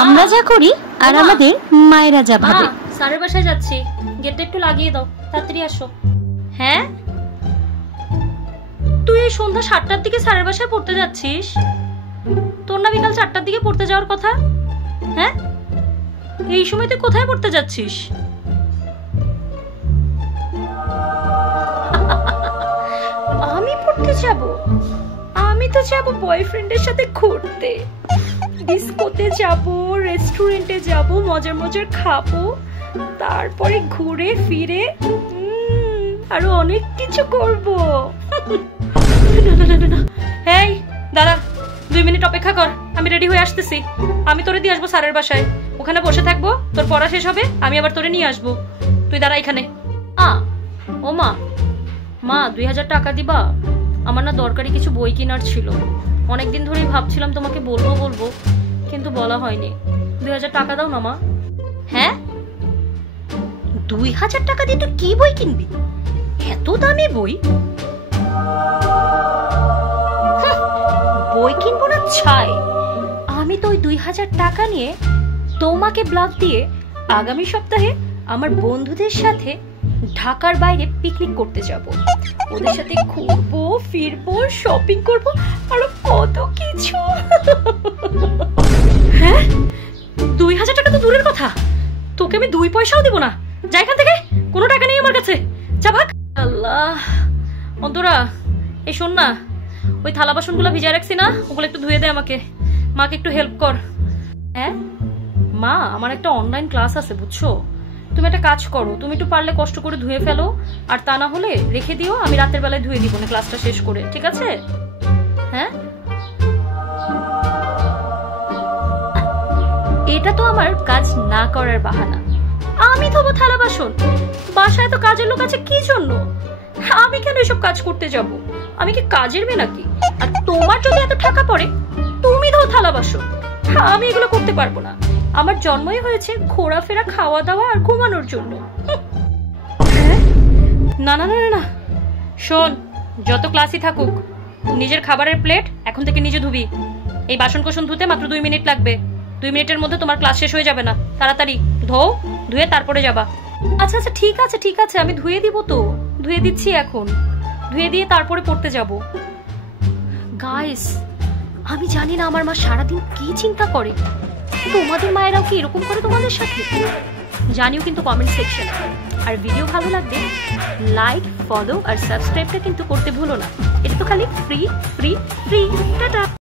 আমরা যা করি আর আমাদের মায়েরা যা ভাবে। স্যারের বাসায় যাচ্ছি, গেটটা একটু লাগিয়ে দাও, তাড়াতাড়ি আসো। হ্যাঁ, তুই এই সন্ধ্যা 7টার দিকে স্যারের বাসায় পড়তে যাচ্ছিস? তোর না বিকাল 4টার দিকে পড়তে যাওয়ার কথা? হ্যাঁ, এই সময় তুই কোথায় পড়তে যাচ্ছিস? আমি পড়তে যাব? আমি তো যাব বয়ফ্রেন্ডের সাথে ঘুরতে, ডিস্কোতে যাব, রেস্টুরেন্টে যাব, মজার মজার খাবো, তারপরে ঘুরে ফিরে আরো অনেক কিছু করব। এই দাঁড়া, 2 মিনিট অপেক্ষা কর, আমি রেডি হয়ে আসতেছি। আমি তোরে দিয়ে আসবো স্যারের বাসায়, ওখানে বসে থাকবো, তোর পড়া শেষ হবে, আমি আবার তোরে নিয়ে আসবো। তুই দাঁড়া এখানে। ও মা, 2000 টাকা দিবা? আমার না দরকারি কিছু বই কেনার ছিল, অনেকদিন ধরেই ভাবছিলাম তোমাকে বলবো কিন্তু বলা হয়নি। 2000 টাকা দাও না মা। হ্যাঁ, 2000 টাকা দিয়ে তুই কি বই কিনবি? এত দামি বই? বই কিনবো না ছাই, আমি তো ওই 2000 টাকা নিয়ে তোমাকে ব্লক দিয়ে আগামী সপ্তাহে আমার বন্ধুদের সাথে ঢাকার বাইরে পিকনিক করতে যাব। ওদের সাথে ঘুরবো, ফিরবো, শপিং করবো, আরো কত কিছু। হ্যাঁ, 2000 টাকা তো দূরের কথা, তোকে আমি 2 পয়সাও দিব না। যা এখান থেকে, কোনো টাকা নেই আমার কাছে, যা ভাগ। আল্লাহ, অন্তরা এই শোন না, ওই থালা বাসনগুলো ভিজায় রাখছি না, ওগুলো একটু ধুয়ে দে আমাকে, মাকে একটু হেল্প কর। হ্যাঁ মা, আমার একটা অনলাইন ক্লাস আছে বুঝছো, তুমি একটা কাজ করো, তুমি একটু পারলে কষ্ট করে ধুয়ে ফেলো, আর তা না হলে রেখে দিও, আমি রাতের বেলায় ধুয়ে দিব না ক্লাসটা শেষ করে, ঠিক আছে? হ্যাঁ, এটা তো আমার কাজ না করার বাহানা। আমি ধোবো থালা বাসন? বাসায় তো কাজের লোক আছে, কি জন্য? আমি কেন এসব কাজ করতে যাব? আমি কি কাজের মেয়ে নাকি? আর তোমার যদি এত টাকা পড়ে, তুমি ধো থালা বাসন, আমি এগুলো করতে পারবো না। আমার জন্মই হয়েছে ঘোরাফেরা, খাওয়া দাওয়া আর ঘুমানোর জন্য। না না না না, শোন, যত ক্লাসই থাকুক, নিজের খাবারের প্লেট এখন থেকে নিজে ধুবি। এই বাসন কোসন ধুতে মাত্র 2 মিনিট লাগবে, 2 মিনিটের মধ্যে তোমার ক্লাস শেষ হয়ে যাবে না। তাড়াতাড়ি ধুয়ে তারপরে যাবা। আচ্ছা আচ্ছা, ঠিক আছে, আমি ধুয়ে দিব তো, ধুয়ে দিচ্ছি এখন, ধুয়ে দিয়ে তারপরে পড়তে যাব। গাইস, আমি জানি না আমার মা সারাদিন কি চিন্তা করে, তোমাদের মায়েরাও কি এরকম করে তোমাদের সাথে? জানিও কিন্তু কমেন্ট সেকশনে। আর ভিডিও ভালো লাগলে লাইক, ফলো আর সাবস্ক্রাইবটা কিন্তু করতে ভুলো না। এটা তো খালি ফ্রি। টাটা।